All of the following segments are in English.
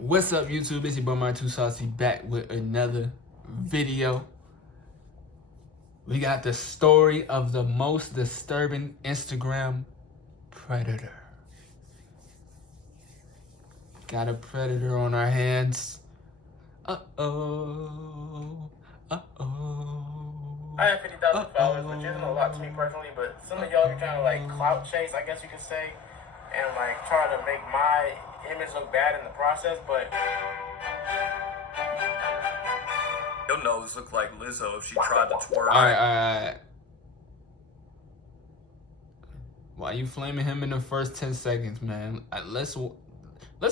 What's up, YouTube? It's your boy My Too Saucy back with another video. We got the story of the most disturbing Instagram predator. Got a predator on our hands. Uh-oh. Uh-oh. I have 50,000 followers, which isn't a lot to me personally, but some of y'all are trying to like clout chase, I guess you could say, and like try to make my image look bad in the process, but your nose look like Lizzo if she tried to twerk. Alright. Why you flaming him in the first 10 seconds, man? Let's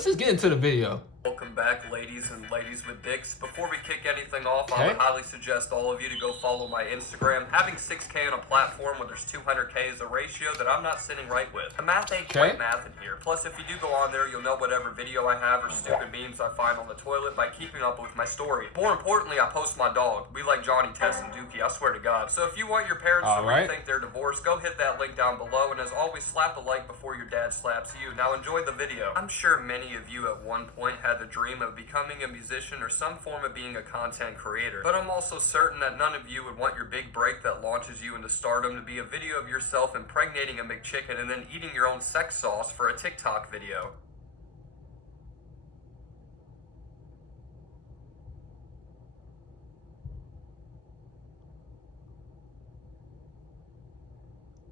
just get into the video. Welcome back, ladies and ladies with dicks. Before we kick anything off, I would highly suggest all of you to go follow my Instagram. Having 6K on a platform where there's 200K is a ratio that I'm not sitting right with. The math ain't quite math in here. Plus, if you do go on there, you'll know whatever video I have or stupid memes I find on the toilet by keeping up with my story. More importantly, I post my dog. We like Johnny, Tess, and Dookie, I swear to God. So if you want your parents to rethink their divorce, go hit that link down below, and as always, slap a like before your dad slaps you. Now enjoy the video. I'm sure many of you at one point had the dream of becoming a musician or some form of being a content creator, but I'm also certain that none of you would want your big break that launches you into stardom to be a video of yourself impregnating a McChicken and then eating your own sex sauce for a TikTok video.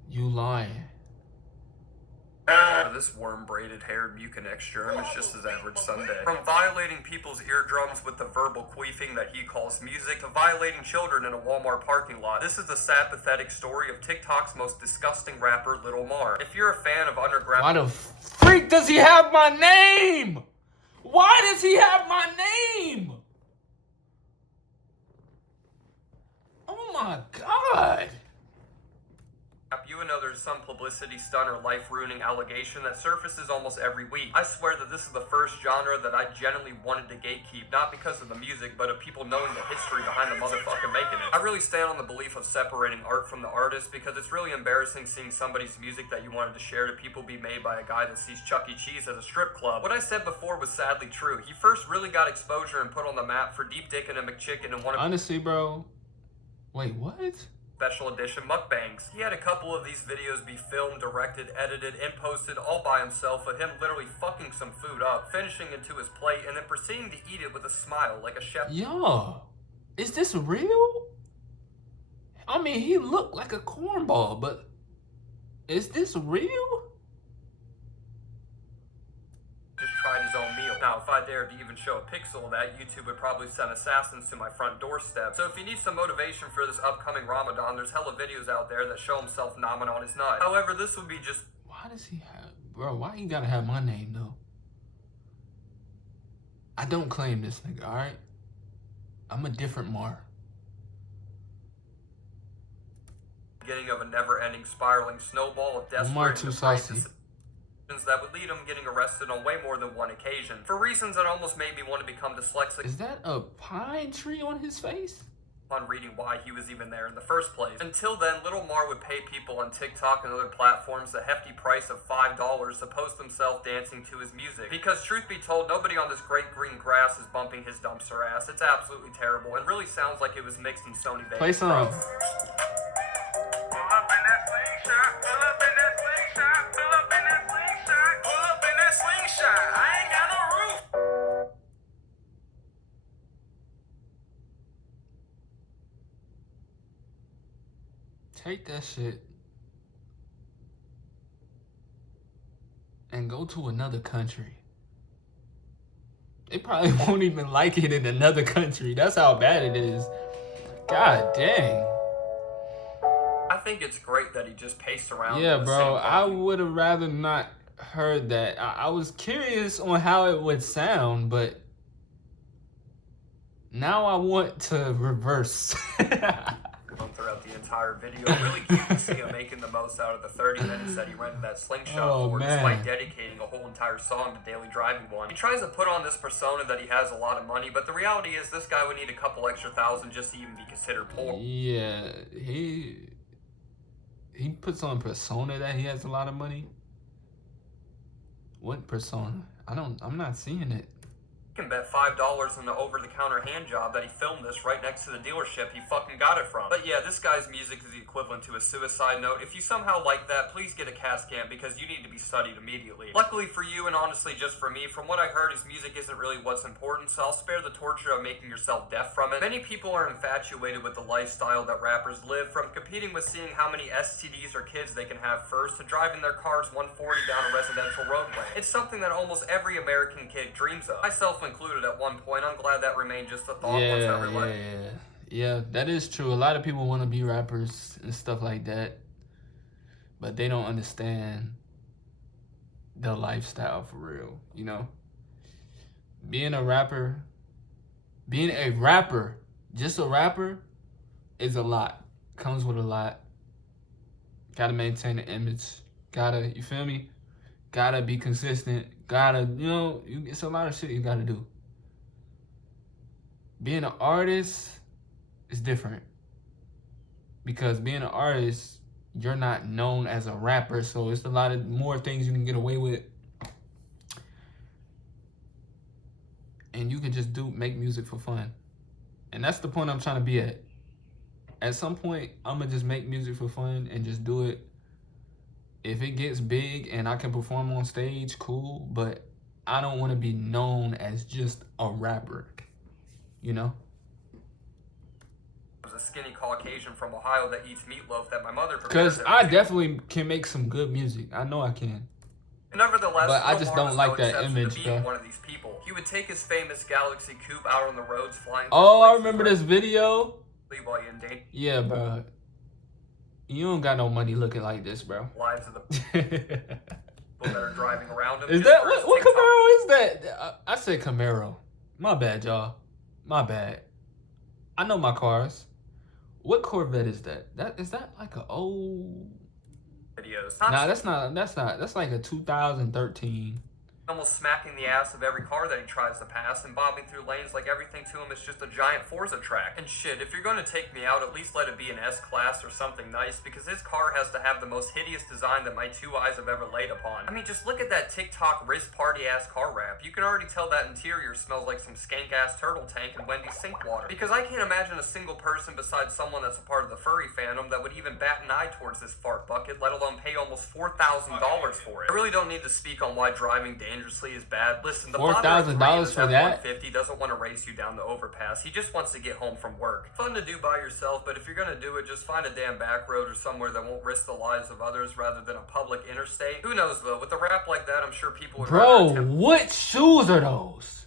You lying. This worm-braided haired Mucinex germ is just his average Sunday. From violating people's eardrums with the verbal queefing that he calls music to violating children in a Walmart parking lot, this is the sad, pathetic story of TikTok's most disgusting rapper, Lilmar. If you're a fan of underground... Why the freak does he have my name? Why does he have my name? Oh my God. You know there's some publicity stunt or life-ruining allegation that surfaces almost every week. I swear that this is the first genre that I genuinely wanted to gatekeep, not because of the music, but of people knowing the history behind the motherfucker making it. I really stand on the belief of separating art from the artist because it's really embarrassing seeing somebody's music that you wanted to share to people be made by a guy that sees Chuck E. Cheese as a strip club. What I said before was sadly true. He first really got exposure and put on the map for deep dick and a McChicken and one of... Honestly, bro. Wait, what? Special edition mukbangs. He had a couple of these videos be filmed, directed, edited, and posted all by himself of him literally fucking some food up, finishing into his plate, and then proceeding to eat it with a smile like a chef. Yo, is this real? I mean, he looked like a cornball, but is this real? Just tried his own meal. Now, if I dared to even show a pixel of that, YouTube would probably send assassins to my front doorstep. So if you need some motivation for this upcoming Ramadan, there's hella videos out there that show himself nomming on his nut. However, this would be just... Why does he have... Bro, why he gotta have my name, though? I don't claim this nigga, alright? I'm a different Mar. ...beginning of a never-ending spiraling snowball of desperate crisis that would lead him getting arrested on way more than one occasion for reasons that almost made me want to become dyslexic. Is that a pine tree on his face? On reading why he was even there in the first place. Until then, Little Mar would pay people on TikTok and other platforms a hefty price of $5 to post themselves dancing to his music. Because truth be told, nobody on this great green grass is bumping his dumpster ass. It's absolutely terrible and really sounds like it was mixed in Sony Vegas. Play some. Take that shit and go to another country. They probably won't even like it in another country. That's how bad it is. God dang. I think it's great that he just paced around. Yeah, bro. I would have rather not heard that. I was curious on how it would sound, but now I want to reverse. Throughout the entire video, really cute to see him making the most out of the 30 minutes that he rented that slingshot for, despite dedicating a whole entire song to daily driving one. He tries to put on this persona that he has a lot of money, but the reality is this guy would need a couple extra thousand just to even be considered poor. Yeah, he puts on persona that he has a lot of money. What persona? I'm not seeing it. that $5 in the over-the-counter hand job that he filmed this right next to the dealership he fucking got it from. But yeah, this guy's music is the equivalent to a suicide note. If you somehow like that, please get a CAT scan because you need to be studied immediately. Luckily for you, and honestly just for me, from what I heard, his music isn't really what's important, so I'll spare the torture of making yourself deaf from it. Many people are infatuated with the lifestyle that rappers live, from competing with seeing how many STDs or kids they can have first to driving their cars 140 down a residential roadway. It's something that almost every American kid dreams of. Myself included at one point. I'm glad that remained just a thought once I realized. Yeah, that is true. A lot of people want to be rappers and stuff like that, but they don't understand the lifestyle for real, you know? Being a rapper, just a rapper, is a lot. Comes with a lot. Gotta maintain the image. Gotta, you feel me? Gotta be consistent. Gotta, you know, it's a lot of shit you gotta do. Being an artist is different. Because being an artist, you're not known as a rapper, so it's a lot of more things you can get away with. And you can just make music for fun. And that's the point I'm trying to be at. At some point, I'm gonna just make music for fun and just do it. If it gets big and I can perform on stage, cool, but I don't want to be known as just a rapper, you know? I was a skinny Caucasian from Ohio that eats meatloaf that my mother prepared. Because I definitely can make some good music. I know I can. Nevertheless, but I just don't like that image, bro. One of these people. He would take his famous Galaxy coupe out on the roads flying. Oh, I remember this video. While you in yeah, bro. You don't got no money looking like this, bro. Lives of the people that are driving around him. Is that what Camaro is that? I said Camaro. My bad, y'all. My bad. I know my cars. What Corvette is that? Is that like an old videos? Nah, that's not. That's like a 2013. Almost smacking the ass of every car that he tries to pass and bobbing through lanes like everything to him is just a giant Forza track. And shit, if you're going to take me out, at least let it be an S-Class or something nice, because his car has to have the most hideous design that my two eyes have ever laid upon. I mean, just look at that TikTok wrist party-ass car wrap. You can already tell that interior smells like some skank-ass turtle tank and Wendy's sink water. Because I can't imagine a single person besides someone that's a part of the furry fandom that would even bat an eye towards this fart bucket, let alone pay almost $4,000 for it. I really don't need to speak on why driving dangerously is bad. Listen, the $4,000 for that? F-150 doesn't want to race you down the overpass. He just wants to get home from work. Fun to do by yourself, but if you're gonna do it, just find a damn back road or somewhere that won't risk the lives of others rather than a public interstate. Who knows though? With a rap like that, I'm sure people would what shoes are those?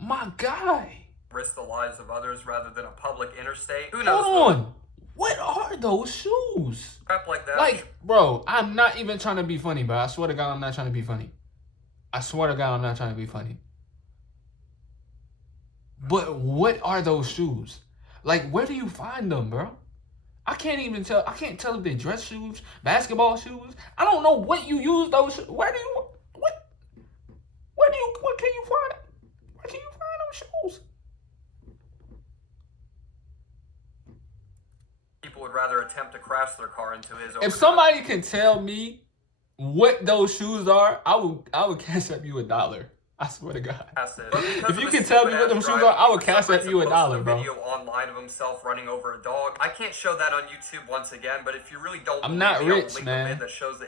My guy. Risk the lives of others rather than a public interstate. Who knows? Hold on. What are those shoes? Rap like that. Like, bro, I'm not even trying to be funny, bro. I swear to God, I'm not trying to be funny. I swear to God, I'm not trying to be funny. But what are those shoes? Like, where do you find them, bro? I can't even tell. I can't tell if they're dress shoes, basketball shoes. I don't know what you use those. Where can you find? Where can you find those shoes? People would rather attempt to crash their car into his. If somebody can tell me what those shoes are, I would cash up you $1. I swear to God. If you can tell me what them shoes are, I would cash up you $1, bro. Video online of himself running over a dog. I can't show that on YouTube once again, but if you really don't, I'm not rich, man.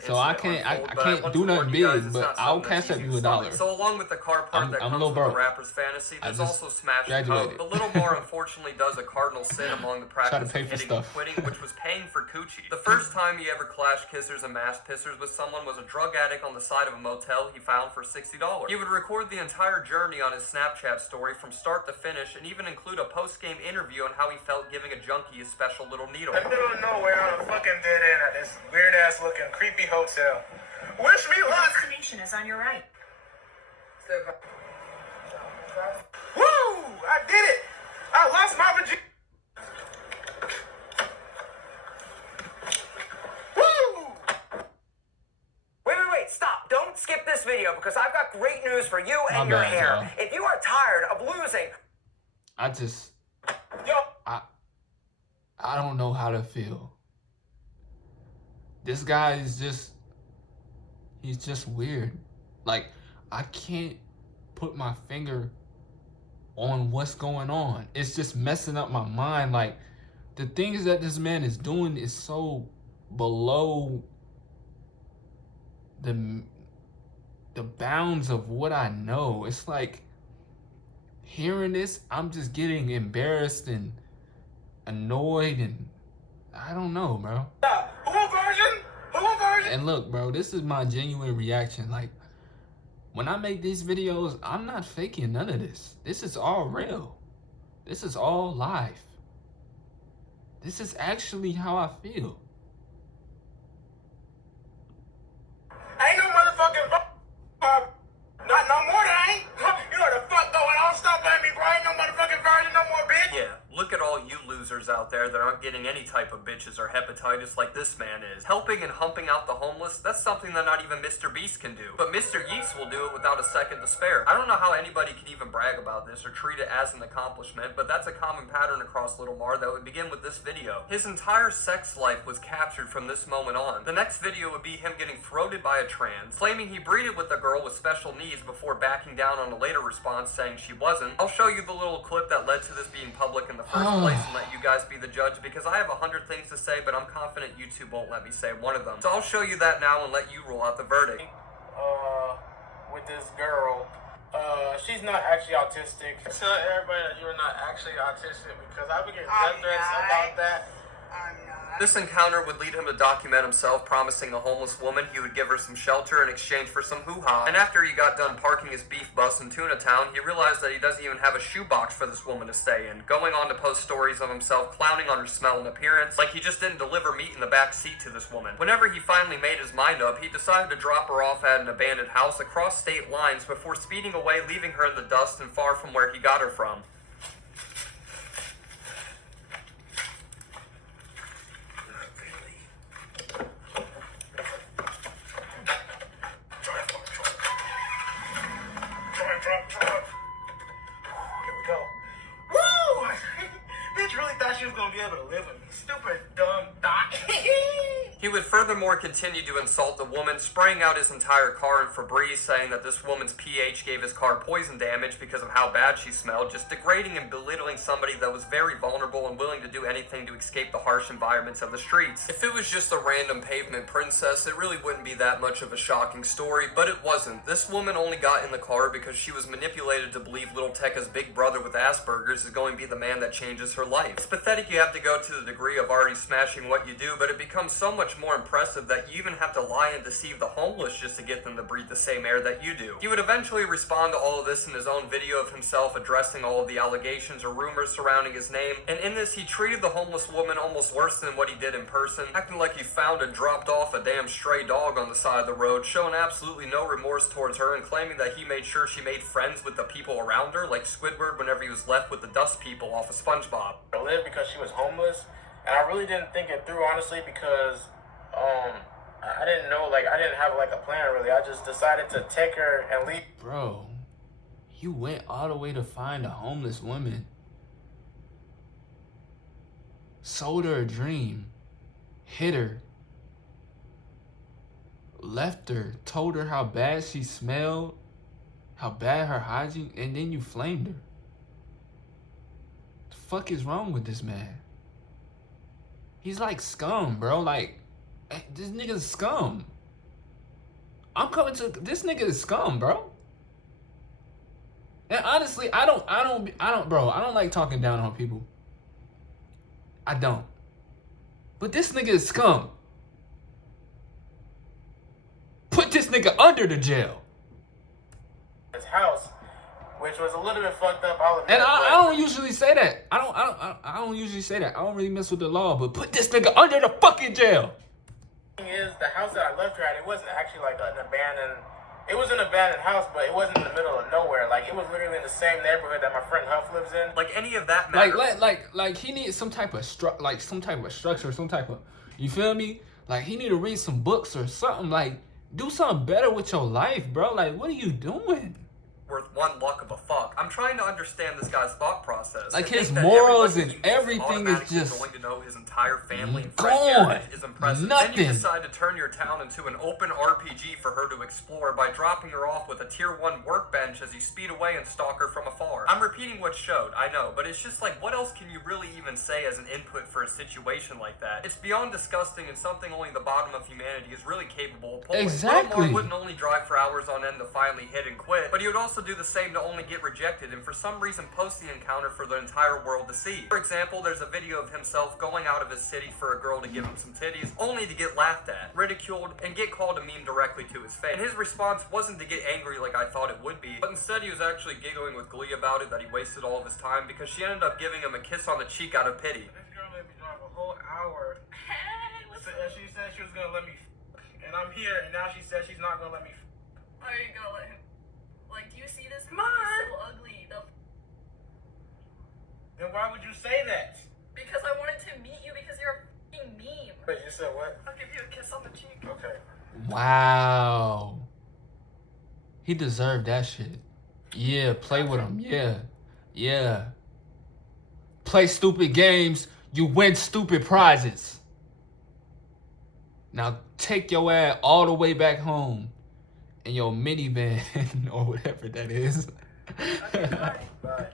So I can't do nothing big, but I'll cash up you $1. So along with the car part that comes with the rapper's fantasy, there's also Smash Code. The little more unfortunately does a cardinal sin among the practice of hitting and quitting, which was paying for coochie. The first time he ever clashed kissers and mass pissers with someone was a drug addict on the side of a motel he found for $60. He would record the entire journey on his Snapchat story from start to finish and even include a post-game interview on how he felt giving a junkie a special little needle. In the middle of nowhere on a fucking dead end at this weird-ass looking creepy hotel. Wish me luck! Destination is on your right. Woo! I did it! I lost my virginity! Stop. Don't skip this video because I've got great news for you and your hair. If you are tired of losing... I don't know how to feel. This guy is he's just weird. Like, I can't put my finger on what's going on. It's just messing up my mind. Like, the things that this man is doing is so below the bounds of what I know. It's like, hearing this, I'm just getting embarrassed and annoyed, and I don't know, bro. And look, bro, this is my genuine reaction. Like, when I make these videos, I'm not faking none of this. This is all real. This is all live. This is actually how I feel. Ain't no motherfucking not no more than ain't. You know the fuck going on. Stop letting me, bro. Ain't no motherfucking virgin no more, bitch. Yeah, look at all you losers out there that aren't getting any type of bitches or hepatitis like this man is. Helping and humping out the homeless, that's something that not even Mr. Beast can do. But Mr. Yeast will do it without a second to spare. I don't know how anybody can even brag about this or treat it as an accomplishment, but that's a common pattern across Lilmar that would begin with this video. His entire sex life was captured from this moment on. The next video would be him getting throated by a trans, claiming he breeded with a girl with special needs before backing down on a later response saying she wasn't. I'll show you the little clip that led to this being public in the first place and let you guys be the judge, because I have 100 things to say, but I'm confident YouTube won't let me say one of them. So I'll show you that now and let you rule out the verdict. With this girl, she's not actually autistic. Tell everybody that you're not actually autistic, because I've been getting death threats about that. I'm not. This encounter would lead him to document himself promising a homeless woman he would give her some shelter in exchange for some hoo-ha. And after he got done parking his beef bus in Tuna Town, he realized that he doesn't even have a shoebox for this woman to stay in, going on to post stories of himself clowning on her smell and appearance, like he just didn't deliver meat in the back seat to this woman. Whenever he finally made his mind up, he decided to drop her off at an abandoned house across state lines before speeding away, leaving her in the dust and far from where he got her from. She was gonna be able to live with me. Stupid, dumb doc. He would furthermore continue to insult the woman, spraying out his entire car in Febreze, saying that this woman's pH gave his car poison damage because of how bad she smelled, just degrading and belittling somebody that was very vulnerable and willing to do anything to escape the harsh environments of the streets. If it was just a random pavement princess, it really wouldn't be that much of a shocking story, but it wasn't. This woman only got in the car because she was manipulated to believe Little Tekka's big brother with Asperger's is going to be the man that changes her life. It's pathetic you have to go to the degree of already smashing what you do, but it becomes so much more impressive that you even have to lie and deceive the homeless just to get them to breathe the same air that you do. He would eventually respond to all of this in his own video of himself addressing all of the allegations or rumors surrounding his name, and in this he treated the homeless woman almost worse than what he did in person, acting like he found and dropped off a damn stray dog on the side of the road, showing absolutely no remorse towards her and claiming that he made sure she made friends with the people around her, like Squidward whenever he was left with the dust people off of SpongeBob. I lived because she was homeless, and I really didn't think it through, honestly, because I didn't know, like, I didn't have like a plan really. I just decided to take her and leave. Bro, you went all the way to find a homeless woman, sold her a dream, hit her, left her, told her how bad she smelled, how bad her hygiene, and then you flamed her. The fuck is wrong with this man? He's like scum, bro. Like, this nigga's scum. I'm coming to this nigga is scum, bro. And honestly, I don't, bro. I don't like talking down on people. I don't. But this nigga is scum. Put this nigga under the jail. His house, which was a little bit fucked up. I'll admit, And I don't usually say that. I don't usually say that. I don't really mess with the law. But put this nigga under the fucking jail. The thing is, the house that I left her at, it wasn't actually like an abandoned. It was an abandoned house, but it wasn't in the middle of nowhere. Like, it was literally in the same neighborhood that my friend Huff lives in. Like any of that matter. Like he needs some type of structure, some type of, you feel me? Like, he need to read some books or something. Like, do something better with your life, bro. Like, what are you doing? Worth one luck of a fuck. I'm trying to understand this guy's thought process. Like, his morals and everything is just going to know his entire entire family and friend heritage is impressive. Nothing. Then you decide to turn your town into an open RPG for her to explore by dropping her off with a tier 1 workbench as you speed away and stalk her from afar. I'm repeating what's showed, I know, but it's just like, what else can you really even say as an input for a situation like that? It's beyond disgusting and something only the bottom of humanity is really capable of pulling. Exactly. Lilmar wouldn't only drive for hours on end to finally hit and quit, but he would also do the same to only get rejected and for some reason post the encounter for the entire world to see. For example, there's a video of himself going out of his city for a girl to give him some titties, only to get laughed at, ridiculed, and get called a meme directly to his face. And his response wasn't to get angry like I thought it would be, but instead he was actually giggling with glee about it that he wasted all of his time because she ended up giving him a kiss on the cheek out of pity. This girl let me drive a whole hour. Hey, what's And she said she was gonna let me and I'm here, and now she said she's not gonna let me Are you gonna let him? Like, do you see this? Mom! He's so ugly. Then why would you say that? Because I wanted to meet you because you're a f***ing meme. Wait, you said what? I'll give you a kiss on the cheek. Okay. Wow. He deserved that shit. Yeah, play with him. Yeah. Yeah. Play stupid games, you win stupid prizes. Now take your ass all the way back home in your minivan or whatever that is. Okay, bye. Bye.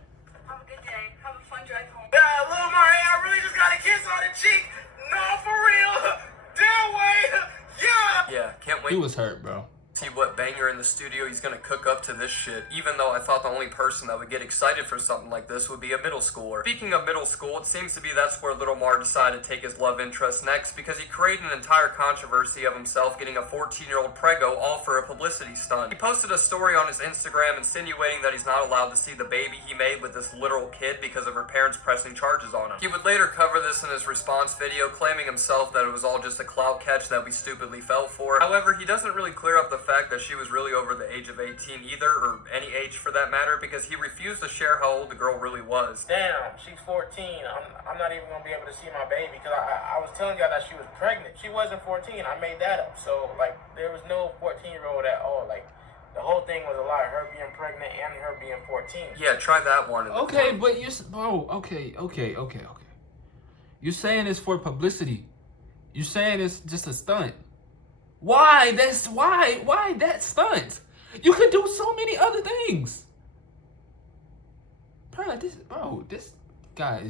Have a good day. Have a fun drive home. Yeah, lilmar, I really just got a kiss on the cheek. No, for real. Damn way. Yeah. Yeah, can't wait. He was hurt, bro. See what banger in the studio he's gonna cook up to this shit, even though I thought the only person that would get excited for something like this would be a middle schooler. Speaking of middle school, it seems to be that's where Lilmar decided to take his love interest next because he created an entire controversy of himself getting a 14-year-old preggo all for a publicity stunt. He posted a story on his Instagram insinuating that he's not allowed to see the baby he made with this literal kid because of her parents pressing charges on him. He would later cover this in his response video, claiming himself that it was all just a clout catch that we stupidly fell for. However, he doesn't really clear up the fact that she was really over the age of 18 either, or any age for that matter, because he refused to share how old the girl really was. Damn, she's 14. I'm not even gonna be able to see my baby because I was telling y'all that she was pregnant. She wasn't 14. I made that up. So like there was no 14-year-old at all. Like the whole thing was a lie. Her being pregnant and her being 14. Yeah, try that one. Okay, but you're okay. You're saying it's for publicity. You're saying it's just a stunt. Why that stunt? You could do so many other things. Bro, this guy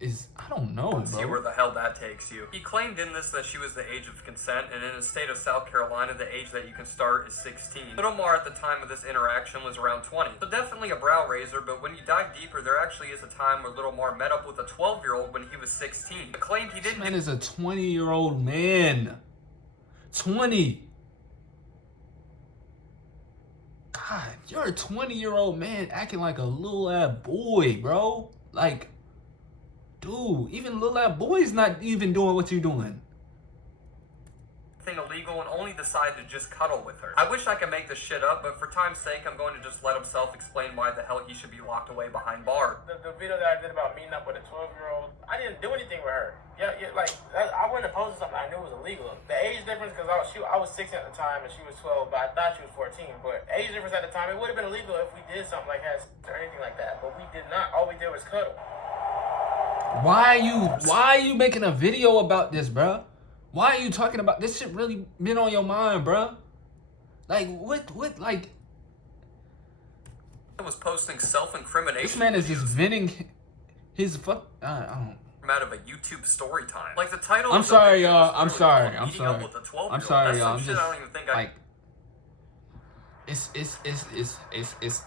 is I don't know, Let's see bro. where the hell that takes you. He claimed in this that she was the age of consent, and in the state of South Carolina, the age that you can start is 16. Lilmar at the time of this interaction was around 20. So definitely a brow raiser, but when you dive deeper, there actually is a time where Lilmar met up with a 12-year-old when he was 16. He claimed he didn't This man is a 20-year-old man. 20. God, you're a 20-year-old man acting like a little ass boy, bro. Like, dude, even little ass boy's not even doing what you're doing. illegal and only decided to just cuddle with her. I wish I could make this shit up, but for time's sake, I'm going to just let himself explain why the hell he should be locked away behind bars. The video that I did about meeting up with a 12-year-old, I didn't do anything with her. I wouldn't have posted something I knew was illegal. The age difference, because I was 16 at the time and she was 12, but I thought she was 14. But age difference at the time, it would have been illegal if we did something like that or anything like that. But we did not. All we did was cuddle. Why are you making a video about this, bruh? Why are you talking about this? Shit really been on your mind, bruh? Like like? I was posting self-incrimination. This man is just venting his fuck. I don't. Out of a YouTube story time. Like the title. I'm of the sorry, video y'all. is I'm literally sorry. called I'm Meeting Up sorry. with a 12-year-old. I'm sorry, That's y'all. some I'm shit just I don't even think like. It's.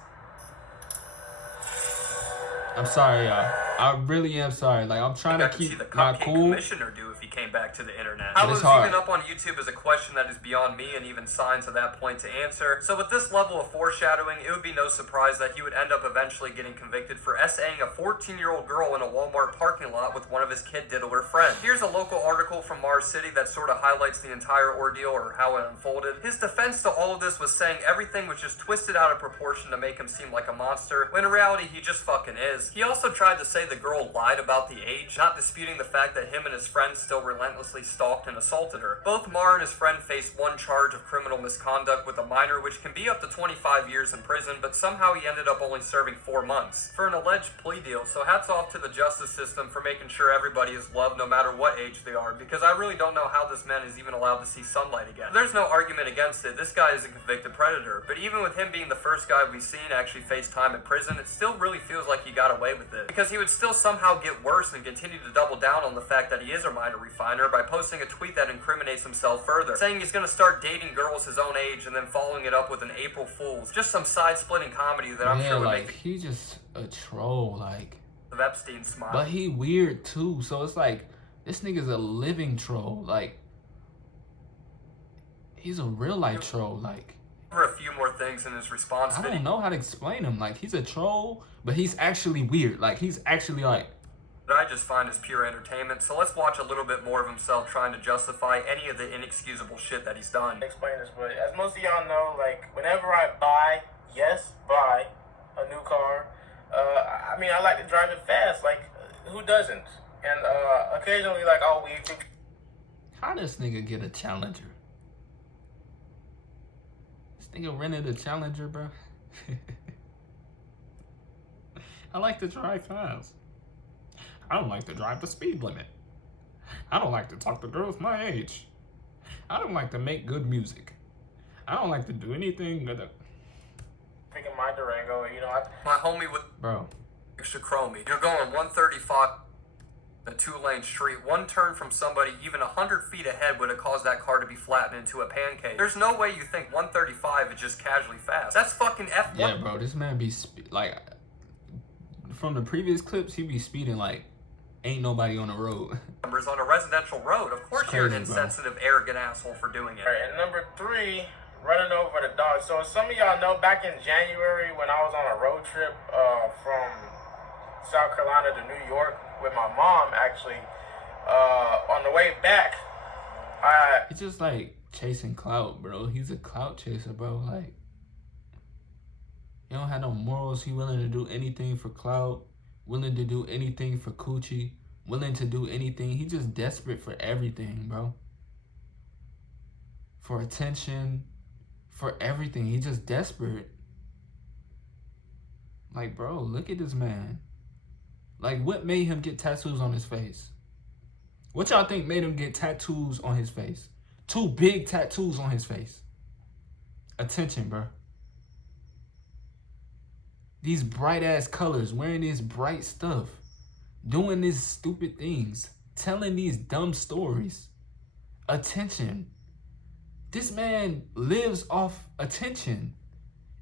I'm sorry, y'all. I really am sorry. Like, I'm trying to I could see keep the my cupcake cool. commissioner do if he came back to the internet. But How it's was hard. even up on YouTube is a question that is beyond me and even signs at that point to answer. So with this level of foreshadowing, it would be no surprise that he would end up eventually getting convicted for essaying a 14-year-old girl in a Walmart parking lot with one of his kid diddler friends. Here's a local article from Mars City that sort of highlights the entire ordeal or how it unfolded. His defense to all of this was saying everything was just twisted out of proportion to make him seem like a monster, when in reality he just fucking is. He also tried to say the girl lied about the age, not disputing the fact that him and his friend still relentlessly stalked and assaulted her. Both Mar and his friend faced one charge of criminal misconduct with a minor, which can be up to 25 years in prison, but somehow he ended up only serving 4 months for an alleged plea deal. So hats off to the justice system for making sure everybody is loved no matter what age they are, because I really don't know how this man is even allowed to see sunlight again. There's no argument against it. This guy is a convicted predator, but even with him being the first guy we've seen actually face time in prison, it still really feels like he got away with it, because he would still somehow get worse and continue to double down on the fact that he is a minor refiner by posting a tweet that incriminates himself further, saying he's going to start dating girls his own age and then following it up with an April Fool's. Just some side-splitting comedy that I'm sure would like, make he's just a troll, like, of Epstein smile. but he weird too, so it's like, this nigga's a living troll, like, he's a real life troll, like. For a few more things in his response I video. don't know how to explain him. Like, he's a troll, but he's actually weird. Like, he's actually like... That I just find as pure entertainment. So let's watch a little bit more of himself trying to justify any of the inexcusable shit that he's done. Explain this, but as most of y'all know, like, whenever I buy a new car, I mean, I like to drive it fast. Like, who doesn't? And occasionally, like, oh, we... How does this nigga get a Challenger? Nigga rented a Challenger, bro. I like to drive fast. I don't like to drive the speed limit. I don't like to talk to girls my age. I don't like to make good music. I don't like to do anything with it. Picking my Durango, you know, my homie with bro. Extra chromie. You're going 135 a 2-lane street. One turn from somebody even 100 feet ahead would have caused that car to be flattened into a pancake. There's no way you think 135 is just casually fast. That's fucking F1. Yeah, bro, this man be like, from the previous clips, he be speeding like ain't nobody on the road. Numbers on a residential road. Of course, It's you're an crazy, bro. insensitive, arrogant asshole for doing it. And number 3, running over the dog. So some of y'all know back in January when I was on a road trip from South Carolina to New York with my mom, actually, on the way back, It's just like chasing clout, bro. He's a clout chaser, bro. Like, he don't have no morals. He willing to do anything for clout, willing to do anything for coochie, willing to do anything. He just desperate for everything, bro. For attention, for everything. He just desperate. Like, bro, look at this man. Like, what made him get tattoos on his face? What y'all think made him get tattoos on his face? 2 big tattoos on his face. Attention, bro. These bright ass colors, wearing this bright stuff, doing these stupid things, telling these dumb stories. Attention. This man lives off attention.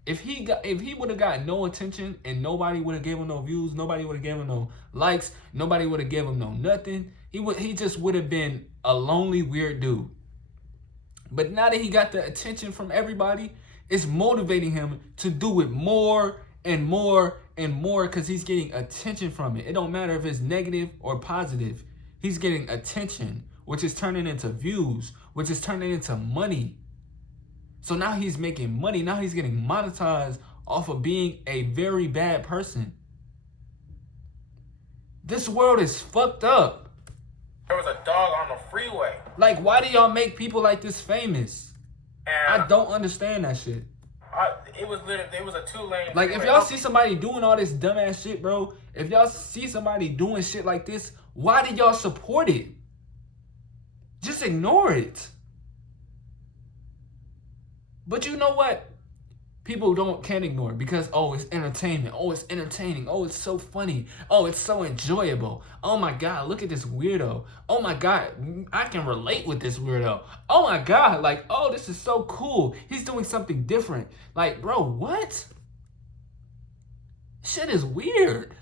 If he would have got no attention and nobody would have gave him no views, nobody would have gave him no likes, nobody would have gave him no nothing, he just would have been a lonely, weird dude. But now that he got the attention from everybody, it's motivating him to do it more and more and more because he's getting attention from it. It don't matter if it's negative or positive. He's getting attention, which is turning into views, which is turning into money. So now he's making money. Now he's getting monetized off of being a very bad person. This world is fucked up. there was a dog on the freeway. Like, why do y'all make people like this famous? And I don't understand that shit. it was literally, it was a 2-lane Like, if freeway. y'all see somebody doing all this dumbass shit, bro, if y'all see somebody doing shit like this, why did y'all support it? Just ignore it. But you know what? People can't ignore it because, oh, it's entertainment. Oh, it's entertaining. Oh, it's so funny. Oh, it's so enjoyable. Oh my God, look at this weirdo. Oh my God, I can relate with this weirdo. Oh my God, like, oh, this is so cool. He's doing something different. Like, bro, what? Shit is weird.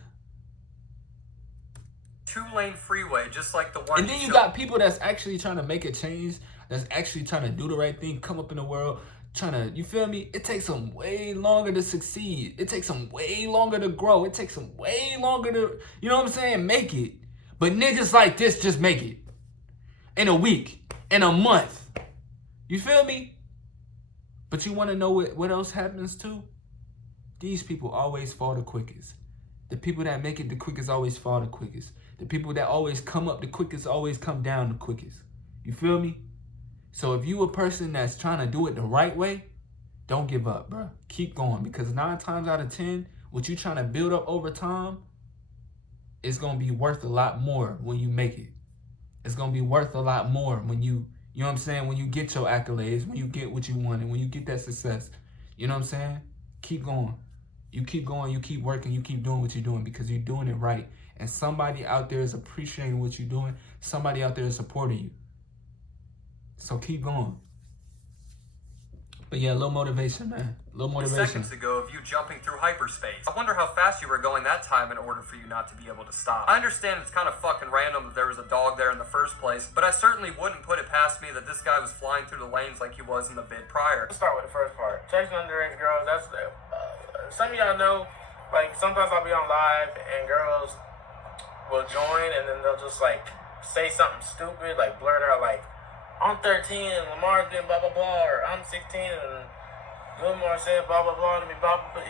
2-lane freeway, just like the one. And then you got people that's actually trying to make a change, that's actually trying to do the right thing, come up in the world, trying to, you feel me? It takes them way longer to succeed. It takes them way longer to grow. It takes them way longer to, you know what I'm saying, make it. But niggas like this just make it. In a week, in a month. You feel me? But you want to know what else happens too? These people always fall the quickest. The people that make it the quickest always fall the quickest. The people that always come up the quickest always come down the quickest. You feel me? So if you a person that's trying to do it the right way, don't give up, bro. Keep going, because 9 times out of 10, what you trying to build up over time is going to be worth a lot more when you make it. It's going to be worth a lot more when you know what I'm saying, when you get your accolades, when you get what you want, and when you get that success. You know what I'm saying? Keep going. You keep going, you keep working, you keep doing what you're doing, because you're doing it right. And somebody out there is appreciating what you're doing. Somebody out there is supporting you. So keep going. But yeah, a little motivation, man. A little motivation. Seconds ago of you jumping through hyperspace. I wonder how fast you were going that time in order for you not to be able to stop. I understand it's kind of fucking random that there was a dog there in the first place, but I certainly wouldn't put it past me that this guy was flying through the lanes like he was in the vid prior. Let's start with the first part. Chasing underage girls, that's some of y'all know, like, sometimes I'll be on live and girls will join and then they'll just, like, say something stupid, like, blurt out, like, I'm 13 and Lamar's been blah, blah, blah, or I'm 16 and lilmar said blah, blah, blah to me, blah, blah, blah.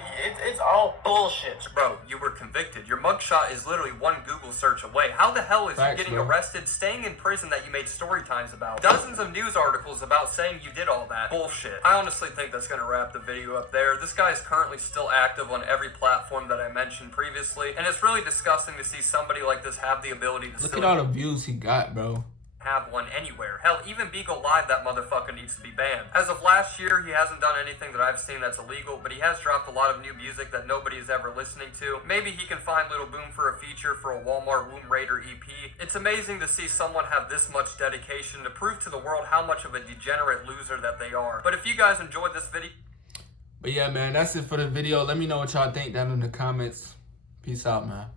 It's all bullshit. Bro, you were convicted. Your mugshot is literally one Google search away. How the hell is you getting arrested, staying in prison that you made story times about? Dozens of news articles about saying you did all that. Bullshit. I honestly think that's going to wrap the video up there. This guy is currently still active on every platform that I mentioned previously, and it's really disgusting to see somebody like this have the ability to look at all the views he got, bro. Have one anywhere. Hell, even Beagle Live, that motherfucker needs to be banned. As of last year, he hasn't done anything that I've seen that's illegal, but he has dropped a lot of new music that nobody is ever listening to. Maybe he can find Little Boom for a feature for a Walmart Womb Raider EP. It's amazing to see someone have this much dedication to prove to the world how much of a degenerate loser that they are. But if you guys enjoyed this video... But yeah, man, that's it for the video. Let me know what y'all think down in the comments. Peace out, man.